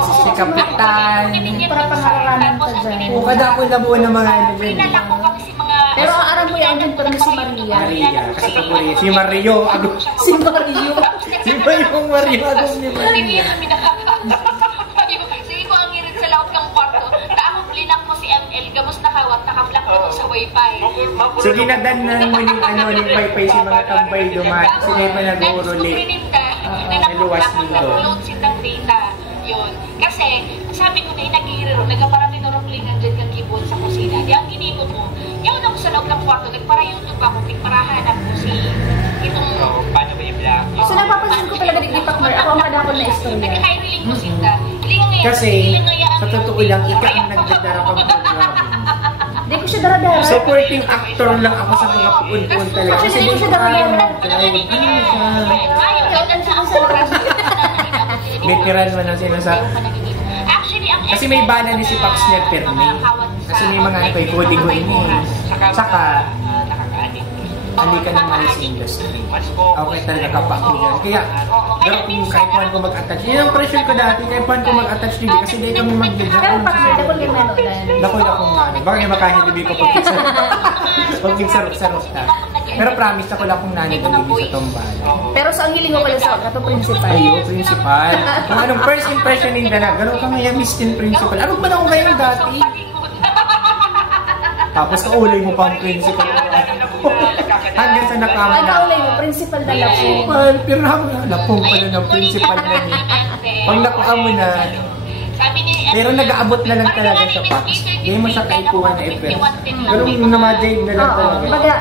si Kapitan. Para pangaralan ka dyan. O kada ako nabuo ng mga ano dyan. Pinala ko kami si mga... Pero ang aram mo yan, dyan pa rin si Maria. Maria, kasi pag Maria, si Mario, agos. Si Mario. Si ba yung Mario, agos ni Maria? Sige ko ang irid sa laot ng kwarto. Taakong linak mo si ML. Gamos nakawat, nakablock ko sa wifi. Sige na dan na mo yung ano, yung paypay si mga tambay dumaan. Sila pa nag-uuruli. Naluwas nito. Upload sitang data. Yun. Kasi, sabi ko na, nag-iiriro. Nagkaparami na ronglingan dyan kang keyboard sa kusina. Di ang giniko mo. Yawan ako sa loob ng kwarto. Nagpara-YouTube ako. Nagparahanap ko si itong... Paano ba i-block? So napapansin ko talaga ni Pakmer, ako ang kadakol na istorya. Nagkakailing ko sita. Kasi, sa totoo lang, ikaw ang nagdadara pang programming. Hindi ko siya dara-dara. Supporting actor lang ako sa mga puun-puun talaga. Kasi Hindi ko siya dara-dara. Veteran mo na sinasabi. Kasi may bana ni si Pax niya Permi. Kasi may mga ano yung coding ko ini. Saka, hindi ka naman sa industry. Okay talaga kapakinggan. Kaya, pero kung kahit paano ko mag-attach. Yun ang pressure ko dati, kahit paano ko mag-attach TV kasi hindi kami mag-video. Pero Pax, dakol yung manodan. Dakol akong nani. Baka yung makahilibi ko pag nagsarok-sarok ta. Pero promise ako lang kung nani doon sa Tombala. Pero sa ang hiling mo pala sa kato principal. Ayo, principal. Kung anong first impression nila na, gano'n ka ngayon, Miss Principal. Ano ba na ako ngayon dati? Tapos kaulay mo pa ang principal. Hanggang sa nakama Ay, na. kaulay mo, principal na lapong. Well, pero napong pala ng principal na niya. Pag nakuha mo na, pero nag-aabot na lang talaga sa Pax. Hindi mo siya kaikuhan na effect. Pero yung namajade na lang talaga. Baga,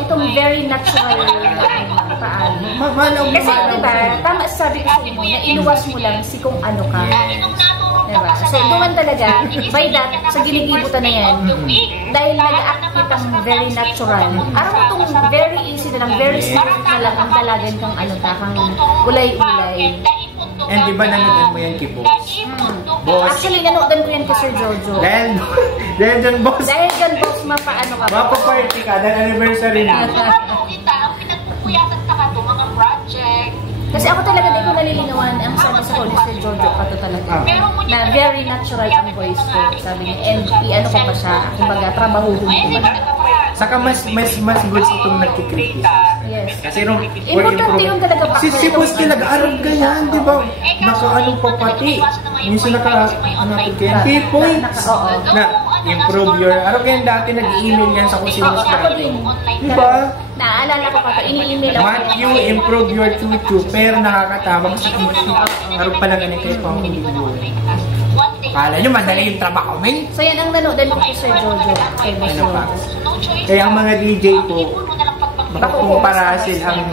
itong very natural paan. Kasi diba, tama sabi ko sa inyo, na iluwas mo lang si kung ano ka. Diba? So, doon talaga, by that, sa giligibutan na yan, dahil nag-act kitang very natural, araw itong very easy na lang, very smooth na lang ang dalagan kang ano ka, kang ulay-ulay. And di ba nanonood mo yan kay Boss? Boss. Actually, nanonood ko yan kay Sir Jojo. Dahil dyan, Boss. Dahil dyan, Boss, mapaano ka ba? Mapaparty ka, dahil anniversary mo. Ang pinagpupuyatan ka to, mga project. Kasi ako talaga hindi ko nalilinawan ang sabi sa Holy Sir Jojo pa to talaga. Na very natural ang voice ko, sabi niya. And i-ano ko pa siya, kumbaga, trabahuhin ko pa. Saka mas goods itong nagkikritis. Yes. Kasi nung Importante yung talaga pa. si Boss nag-aaral ka yan, di ba? Naka-anong pa pati. Minsan K-points. Na improve your, kaya dati nag-email yan sa kusinos natin. Di ba? Naaalala ko pa ito, ini-email ako. Matthew, improve your tutu, pero nakakatama kasi araw pa lang ganun kayo pang hindi mo. Kala nyo, madali yung trabaho, men? So yan ang nanoodal ko kay Sir Jojo. Kay Boss Jojo. Kaya ang mga DJ ko, makukumpara silang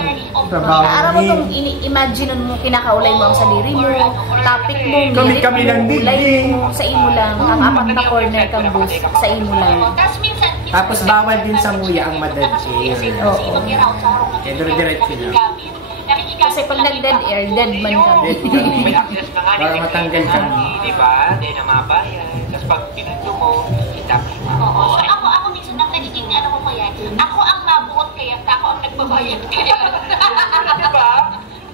trabaho Araw mo itong imagine mo, kinakaulay mo ang saliri mo, topic mo, kami lang ulay mo, sa imo lang, ang apat na corner kang booth, sa imo lang. Tapos bawal din sa muya ang madadjay. Oo. Kaya diretso lang. Kasi pag nag-dead air, dead man kami. Para matanggal kami. Diba? Hindi na mabayan. Tapos pag pinundo mo, itapos mo. Oo. Ako minsan ang nagiging ano ko kaya. Ako ang mabuot kaya, ako ang nagbabayad kaya. Diba?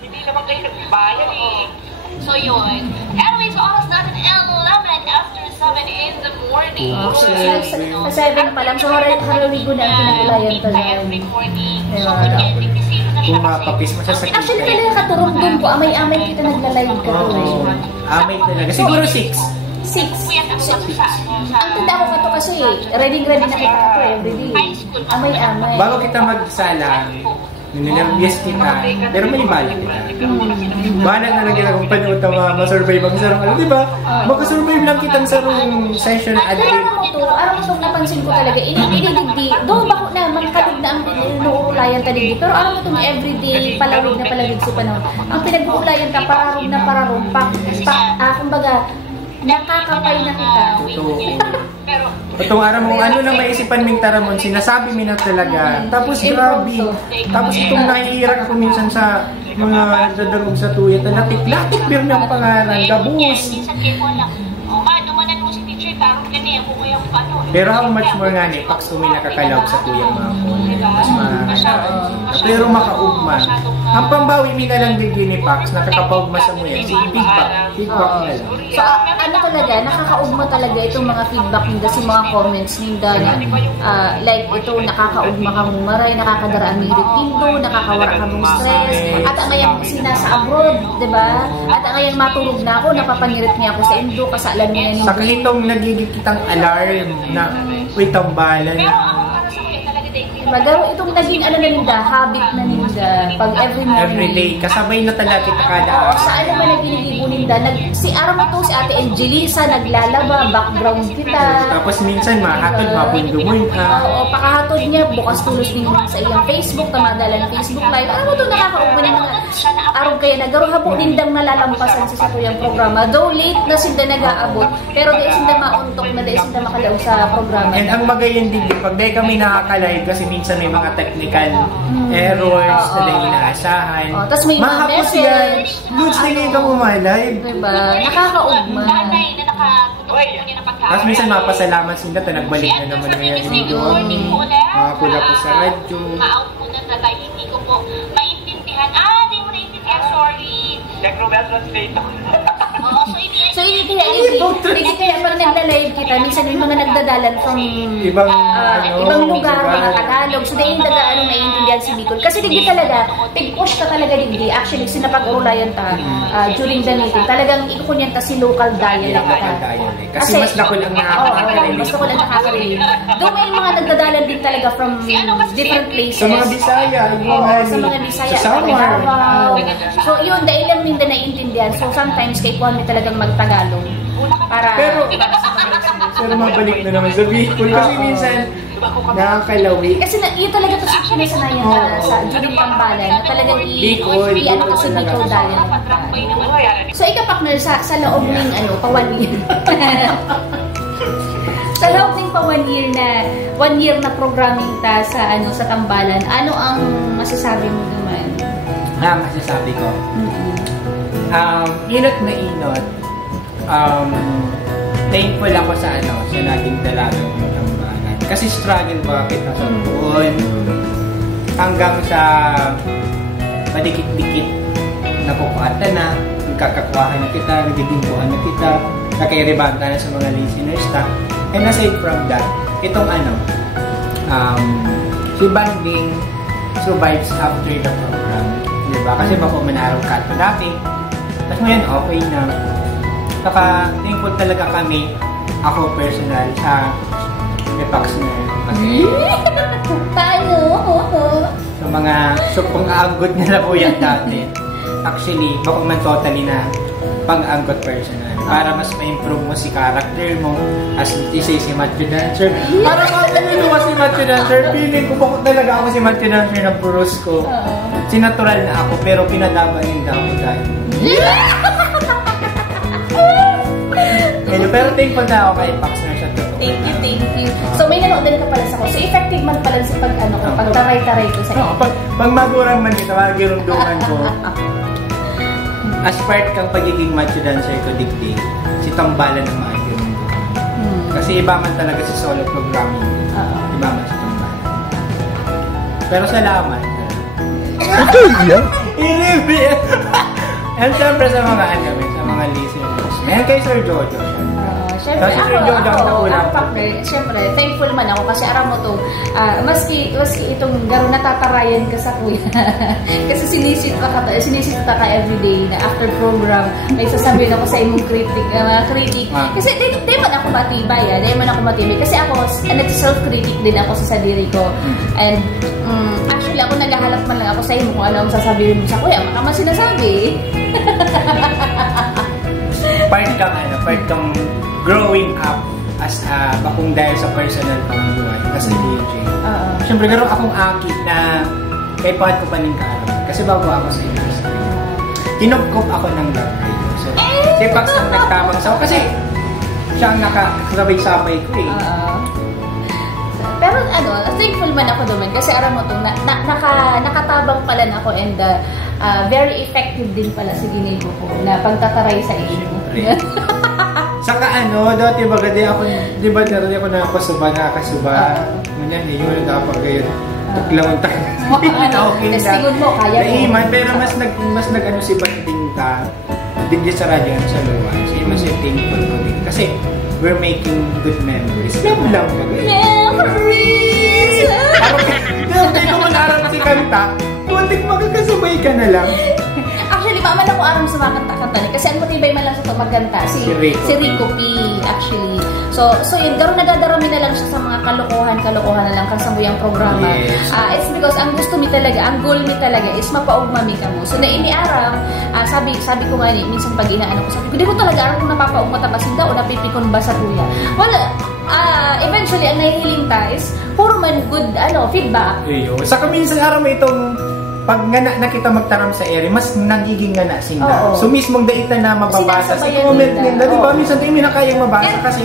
Hindi naman kayo nagbabayad eh. So yun. Anyway, so oras natin 11 after 7 in the morning. Sa 7 pa lang, so haraligo na ang pinagulayan talaga. Every morning. So, Diba? kunyari, kasi na siya. Kung mapapis mo siya sa Actually, kita. talaga katurong doon ko, amay-amay kita nagla-live ka doon. Amay talaga. Siguro 6. 6. Kuya, ang sabi sa Ang tanda ko ito kasi, ready na kita ito everyday. Amay-amay. Bago kita magsalang, ninervyos kita, pero may balik kita. Banag na lang kita kung panuot ang masurvive ang sarong ano, di ba? Makasurvive lang kitang sarong session Pero admin. alam mo to, araw itong napansin ko talaga, inidigdi, doon ba ko na, magkalog na ang inuulayan taligdi, pero araw itong everyday, palawig na palawig sa panahon. Ang pinag-uulayan ka, pararong, kumbaga, nakakapay na kita. Itong araw mo, ano na maisipan ming taramon, sinasabi mi na talaga. Tapos grabe. Tapos itong naiirak ako minsan sa mga dadarog sa tuyat na latik-latik bir ng pangalan, gabus. Minsan kayo mo lang. O ma, dumanan mo si teacher, parang ganyan, kung kaya kung ano. Pero how much more nga ni, Pax kung may nakakalawag sa tuyang mga po. Mas pero makaugma. Ang pambawi mi na lang din ni Pax, nakakapaugma sa muya. Feedback. Feedback na lang. So, ano talaga, nakakaugma talaga itong mga feedback nila, si mga comments nila na, like ito, nakakaugma kang maray, nakakadara ang mirit indo, nakakawara ka mong stress, at ang ngayang sinasa abroad, diba? At ang ngayang matulog na ako, napapangirit niya ako sa indo, kasalan niya yung Saka itong nagigit kitang alarm na, uy, tambalan na. Magaro itong naging ano na nila, habit na nila pag every morning. Everyday, kasabay na talaga kita kada Oo, araw. saan naman naging Linda, si Aramato, si Ate Angelisa, naglalaba, background kita. Tapos minsan mahatod, mapundumoy ka. Oo, pakahatod niya, bukas tulos din sa iyang Facebook, tamadala ng Facebook Live. Ano to, nakaka-open ng mga araw kaya nagaro hapon Lindang nalalampasan sa tuyang programa. Though late na sila nag-aabot, pero dahil sila mauntok na dahil sila makalaw sa programa. And ang magayon din, pag dahil kami nakaka-live kasi minsan may mga technical errors na dahil inaasahan. Tapos may mga message. Loods din kayo ka live. Diba? Nakakaugma. Tapos minsan mapasalamat sila na nagbalik na naman ngayon. Makakula po sa radyo. Ma-out po na tayo, hindi ko po maintindihan. Hindi mo naintindihan, sorry. Nag-Robert Translate ako. So, hindi kaya pag nagda-live kita, minsan yung mga nagdadalan from ibang lugar, mga Tagalog. So, dahil dadaan naiintindihan si Bicol. Kasi digdi talaga, tig-push ka talaga digdi. Actually, sinapag-urulayan ta during the meeting. Talagang ikukunyan ta si local dialect ka. Kasi mas nakul ang nakaka-relate. Mas nakul ang nakaka-relate. Doon may mga nagdadalan din talaga from different places. Sa mga Bisaya, sa mga Bisaya, sa Davao. So, yun, dahil lang din na naiintindihan. So, sometimes, kay Kwame talagang mag-Tagalog. Pero mabalik na naman sa Bicol. Kasi minsan, nakakalawi. Kasi yun talaga ito sa pinasanayan sa during tambalan na talagang i-ano kasi Bicol dahil. So, ikaw, partner, sa loob ng pa-1 year. Sa loob ng pa-1 year na 1 year na programming ta sa tambalan, ano ang masasabi mo naman? Masasabi ko? Inot na inot. Thankful ako sa naging dalagang ng tambalan. Kasi struggle bakit nasa buon hanggang sa madikit-dikit na kukuhata na, nagkakakuhaan na kita, nagdidimpuhan na kita, nakairibanta na sa mga listeners ta. And aside from that, itong si Banding survives after the program. Diba? Kasi mapumanarong ka ito natin. Tapos ngayon, okay na. Saka, thankful talaga kami, ako personal, sa Epax na yun. Kasi, paano? sa mga supong aanggot nila po yan dati. Actually, baka man totally na pang-anggot personal. Para mas ma-improve mo si character mo as si Matthew Dancer. Para matalino si Matthew Dancer. Feeling ko bakit talaga ako si Matthew Dancer na puros ko. Sinatural na ako pero pinadabanin na ako dahil. Pero thankful na ako kay Pax na siya totoo. Thank you. So may nanood din ka pala sa ko. So effective man pala sa pagtaray-taray ko sa iyo. Pag magurang man dito, magirunduman ko. As part kang pagiging Matthew Dancer ko digdig, si tambalan ng mga girunduman. Kasi iba man talaga si solo programming. Iba man si tambalan. Pero salamat. I-reveal! And syempre sa mga listeners. Ngayon kay Sir Jojo. Siyempre, siyempre, thankful man ako kasi aram mo to, maski itong garo natatarayan ka sa kuya. Kasi sinisit ka everyday na after program, may sasabihin ako sa imong critic. Kasi di man ako matibay, kasi ako, nag-self-critic din ako sa sarili ko. And actually, ako naghahalap man lang ako sa imo kung ano ang sasabihin mo sa kuya. Maka man sinasabi. Part kang growing up as bakong dahil sa personal pang buhay kasi DJ. Siyempre, gano'n akong akit na kay pahat ko pa ning kaaraman. Kasi bago ako sa university. Kinupkup ako ng love radio. So, si Pax ang nagtamang sa kasi siya ang nakasabay-sabay ko eh. Pero thankful man ako doon kasi aram mo to, nakatabang pala na ako and very effective din pala si Ginigo ko na pagtataray sa inyo. Saka dati baga di ba dati ako nakakasuba. Ngunyan yun, dapat kayo taglaman tayo. Testingon mo, kaya mo. Pero mas nag si Banding ta, digdi sa radyo sa luwan. So, mas thankful ko din. Kasi, we're making good memories. Love lang baga. Memories! Hindi ko manarap si kanta. Kunting magkakasabay ka na lang. Actually, Maaman ako aram sa mga kanta-kanta niya. Kasi ang matibay man lang sa ito magkanta. Si Rico P. actually. So yun, garo nagadarami na lang siya sa mga kalokohan na lang kan sa muyang programa. Yes. It's because ang gusto mi talaga, ang goal mi talaga is mapaugma mi kamo. So na iniaram, sabi ko nga ni, minsan pag inaano ko, sabi ko, di ko talaga aram kung napapaugma tabasin ka o napipikon ba sa tuya. Well, eventually, ang nahihiling ta is puro man good feedback. Saka minsan aram itong pag ngana na kita magtaram sa ere, mas nagiging ngana sinda. So mismong daita na mababasa sa comment nila, di ba? Minsan di mi na kayang mabasa kasi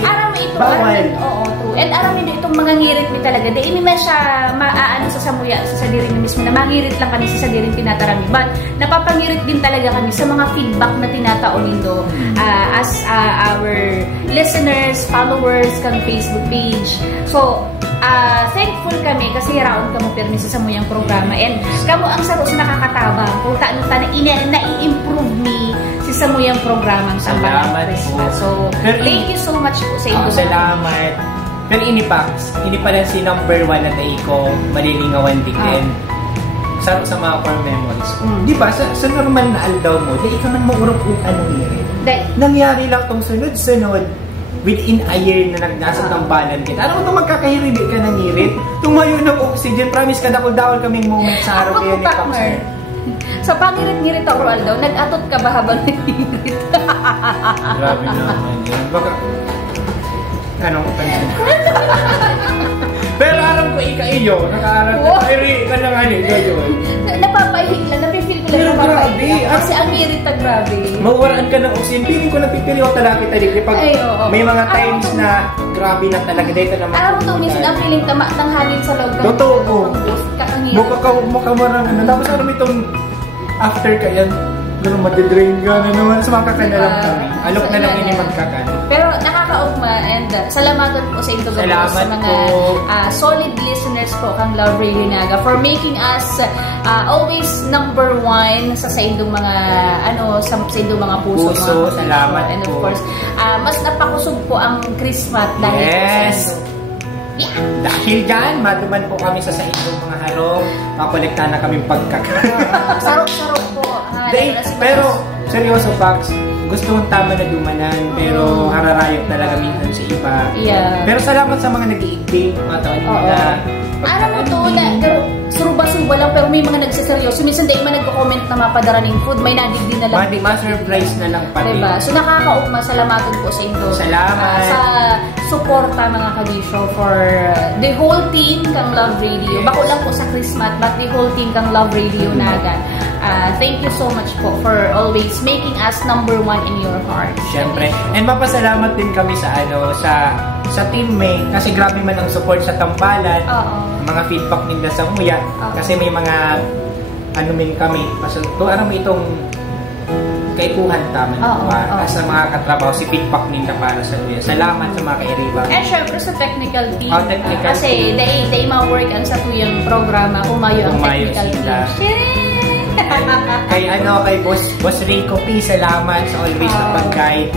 bawal. True. And aram mi itong mga ngirit mi talaga. Di mi na siya maaano sa samuya, sa sadirin mi mismo na mangirit lang kami sa sadirin tinatarami. But napapangirit din talaga kami sa mga feedback na tinataon nindo as our listeners, followers kang Facebook page. So thankful kami kasi raon kamo permiso sa muyang programa and kamo ang saro sa nakakatabang kung taano ta na i-improve me sa muyang programa sa Christmas. So thank you so much po sa inyo. Salamat. Pero ini pa lang si number 1 na ko malilingawan din saro sa mga core memories. Di ba sa normal na aldaw mo, di ka man maurok-ukan ng irin. Nangyari lang tong sunod-sunod within a year na nasa tambalan kita. Ano mo magkakahirili ka ng ngirit? Tumayo ng oxygen. Promise ka dakol-dakol kaming moment sa araw kaya ni Kapsar. Sa pangirit-ngirit ako, Aldo, nag-atot ka ba habang nag-ngirit? Grabe naman yun. Baka, anong pansin? Pero alam ko iyo, nakaaral ka. Ka na nga niyo. Napapahig lang, napifeel ko lang. Pero grabe. Kasi ang ngirit na grabe. Mawaraan ka ng oxygen. Piling ko nagpipiliw talaga kita dito. Pag may mga times na grabe na talaga. Dito naman. Alam mo ito, minsan ang feeling tama ng hangin sa loob. Totoo ko. Mukha marang ano. Tapos alam itong after ka yan, madidrain ka na naman. Sumaka ka na lang kami. Alok na lang ini magkakan. Pero nakakaugma and salamatan po sa inyo sa mga solid listeners po kang Love Radio Naga for making us always number 1 sa indong mga sa indong mga puso. Salamat and of course, mas napakusog po ang Christmas dahil po sa indo. Yeah. Dahil dyan, maduman po kami sa indong mga harong, makolekta na kami pagkakaroon. Sarok-sarok po. Pero, seryoso, Pax, gusto kong tama na dumanan, pero hararayok talaga minsan sa iba. Yeah. Pero salamat sa mga nag-i-igting, mga taon nila. Alam mo to, suruba-suba lang, pero may mga nagsiseryoso. Minsan dahil man nagko-comment na mapadara ng food, may nadigdi na lang. Ma-surprise na lang pati. Diba? So nakakaugma, salamatan po sa inyo. Salamat. Sa suporta mga kadisyo for the whole team kang Love Radio. Bako lang po sa Christmas, but the whole team kang Love Radio Naga. Thank you so much po for always making us number 1 in your heart. Siyempre. And mapasalamat din kami sa teammate kasi grabe man ang support sa tambalan. Mga feedback nila sa muya. Kasi may mga kami. Aram itong kaikuhan tama sa mga katrabaho si feedback nila para sa muya. Salamat sa mga kairiba. And syempre sa technical team. Kasi they ma-work ang sa tuyang programa. Umayo ang technical team. Kay Boss Rico P, salamat sa always na pag-guide.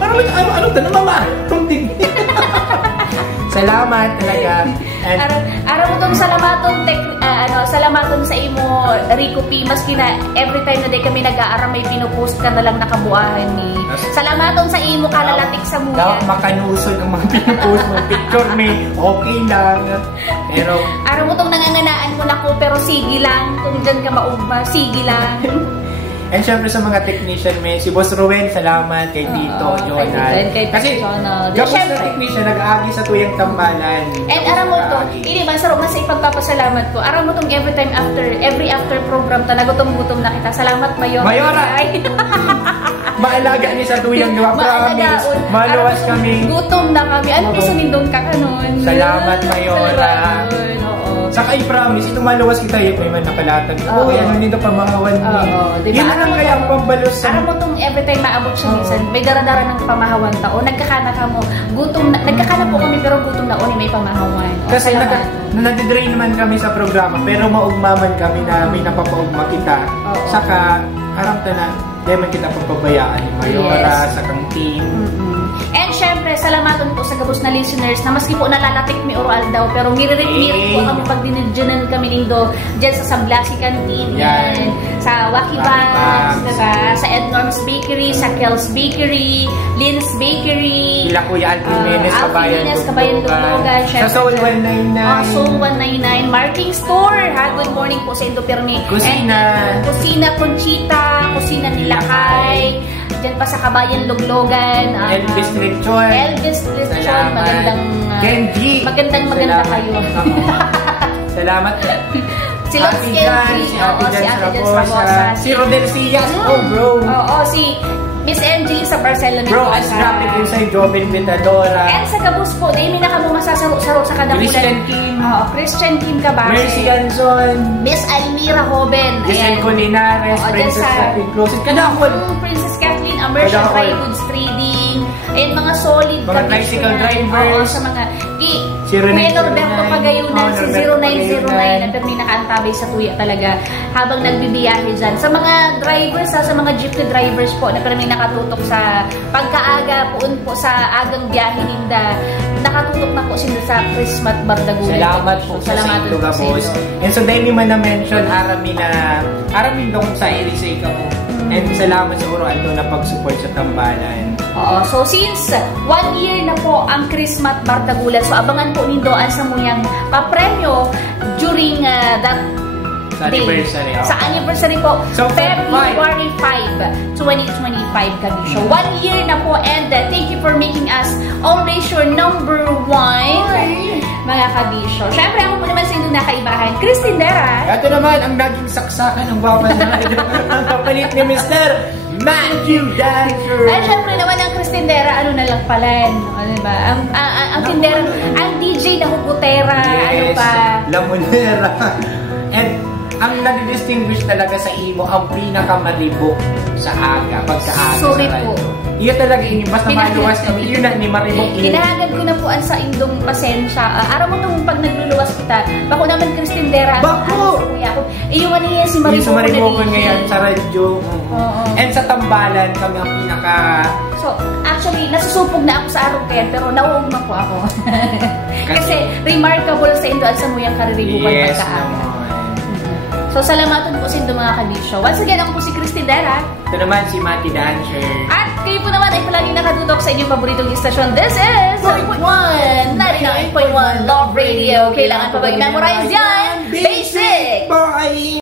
Parang ano na mamaharong din. Salamat talaga. Araw mo itong salamaton sa imo, Rico P. Maski na every time na day kami nag-aaram, may pinupost ka na lang nakabuahan ni. Salamaton sa imo, kalalatik sa muya. Dapat makanusod ang mga pinupost mo. Picture me, okay lang. Pero araw mo itong nanganganaan mo na ko, pero sige lang. Kung dyan ka maugma, sige lang. And syempre sa mga technician, si Boss Ruel, salamat kay Tito, Jonal. Kasi gabos na technician, nag-aagi sa tuyang tambalan. And aram mo to, hindi ba, sarap mas ipagpapasalamat ko. Aram mo tong every after program ta, nagutom-gutom na kita. Salamat, Mayora. Mayora! Maalaga ni sa tuyang gawa. Promise. Maluwas kami. Gutom na kami. Ano gusto nindong kakanon? Salamat, Mayora. Saka i-promise, itong maluwas kita may man nakalatag. Ano nito pamahawan mo. Yun na lang kaya ang pambalos. Aram mo itong every time maabot siya minsan, may dara-dara ng pamahawan tao. Nagkakana ka mo, nagkakana po kami pero gutom na may pamahawan. Kasi nadidrain naman kami sa programa, pero maugmaman kami na may napapaugma kita. Saka, haram ta na, di man kita papabayaan ni Mayora sa kang team. And syempre, salamaton po sa gabos na listeners na maski po nalalatik mi oral daw, pero ngiririt-ngirit po kami pag dinidyanan kami nindo dyan sa Samblasi Canteen, yan. Sa Wacky Bags, diba? Sa Ed Norm's Bakery, sa Kel's Bakery, Lynn's Bakery, Kila Kuya Alpimenes, Kabayan Luglogan, sa Soul 199, Soul 199, Marking Store, ha? Good morning po sa Indopermi. Kusina. Kusina Conchita, Kusina Nilakay, dyan pa sa Kabayan Luglogan. Elvis Lechon. Elvis Lechon, magandang... Kenji. Maganda kayo. Salamat. Sila si Kenji. Si Ate Jans Raposa. Si Rodel Sias. Oh, bro. Oo, si Miss Angelie sa Barcelona. Bro, as rapid yun sa'yo, Joven Vitadora. And sa Gabus po, dahil may nakamumasasaro-saro sa kadamulan. Christian Kim. Oo, Christian Kim Cabase. Mercy Ganson. Miss Almira Hoben. Giselle Colinares. Princess Kathleen Closet. Kadakon. Princess Kathleen, Immersion Dry Goods Trading. Ayun, mga solid. Mga tricycle drivers. Oo, sa mga... Si Kuya Norberto Pagayunan, si 0909 na may nakaantabay sa tuya talaga habang nagbibiyahe dyan. Sa mga drivers, sa mga jeepney drivers po na may nakatutok sa pagkaaga po sa agang biyahe ninda, nakatutok na po sila sa Christmas Bardagulan. Salamat po sa Saint Gabos. And so dahil naman na-mention, aramin dong sa Elisay ka po. And salamat sa Oroaldo na pag-support sa tambalan. Oo. So, since 1 year na po ang Christmas Bardagulan, so abangan po nindo ang sa muyang papremyo during that anniversary. Sa anniversary po. So, February 5, 2025 kami. So, 1 year na po and thank you for making us always your number 1 mga kabisyo. Siyempre, ako po naman sa inyong nakaibahan, Christine Dera. Ito naman ang naging saksakan ng wapas na ang kapalit ni Mr. Matthew Dancer. Ay, siyempre naman ang Christine Dera, ano na lang pala, ano ba? Ang tindera, ang DJ na hukutera, ano pa? Lamunera. And ang nadi-distinguish talaga sa imo, ang pinakamaribok sa aga, pagkaaga Sorry sa po. Iyo talaga ini, basta maluwas kami, yun na ni maribok ini. Hinahagan ko na po ang sa indong pasensya. Araw mo nung pag nagluluwas kita, bako naman Christine Dera. Bako! Iyon niya si Maribok. Yung sa Maribok ngayon, sa radyo. And sa tambalan, kami ang pinaka... So, actually, nasusupog na ako sa araw kaya, pero nauog na po ako. Kasi remarkable sa indo sa muyang kariribukan pagkaaga. So, salamatan po sa indo mga kabisyo. Once again, ako po si Christine Dera. Ito naman si Matty Dancer. At kayo po naman ay palaging nakatutok sa inyong paboritong istasyon. This is 99.1 Love Radio. Kailangan pa ba i-memorize yan? Basic! Bye!